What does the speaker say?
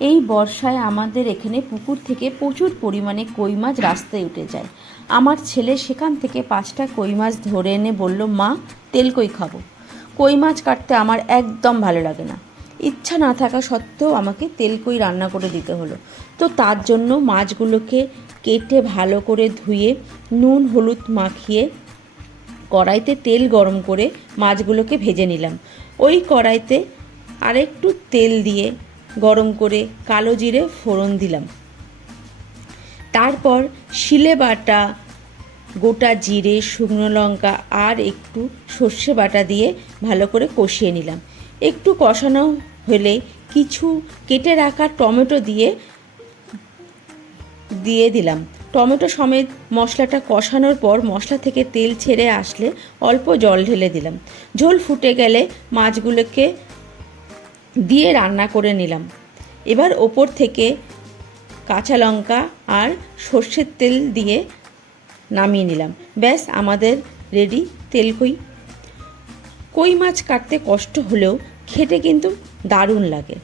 এই বর্ষায় আমাদের এখানে পুকুর থেকে প্রচুর পরিমাণে কই মাছ রাস্তায় উঠে যায়। আমার ছেলে সেখান থেকে 5টা কই মাছ ধরে এনে বলল, মা তেল কই খাবো। কই মাছ কাটতে আমার একদম ভালো লাগে না, ইচ্ছা না থাকা সত্ত্বেও আমাকে তেল কই রান্না করে দিতে হলো। তো তার জন্য মাছগুলোকে কেটে ভালো করে ধুয়ে নুন হলুদ মাখিয়ে কড়াইতে তেল গরম করে মাছগুলোকে ভেজে নিলাম। ওই কড়াইতে আরেকটু তেল দিয়ে গরম করে কালো জিরে ফোড়ন দিলাম। তারপর শিলে বাটা গোটা জিরে, শুকনো লঙ্কা আর একটু সর্ষে বাটা দিয়ে ভালো করে কষিয়ে নিলাম। একটু কষানো হলে কিছু কেটে রাখা টমেটো দিয়ে দিলাম। টমেটো সমেত মশলাটা কষানোর পর মশলা থেকে তেল ছেড়ে আসলে অল্প জল ঢেলে দিলাম। ঝোল ফুটে গেলে মাছগুলোকে দিয়ে রান্না করে নিলাম। এবার ওপর থেকে কাঁচা লঙ্কা আর সর্ষের তেল দিয়ে নামিয়ে নিলাম। ব্যাস, আমাদের রেডি তেল কই। কই মাছ কাটতে কষ্ট হলেও খেতে কিন্তু দারুণ লাগে।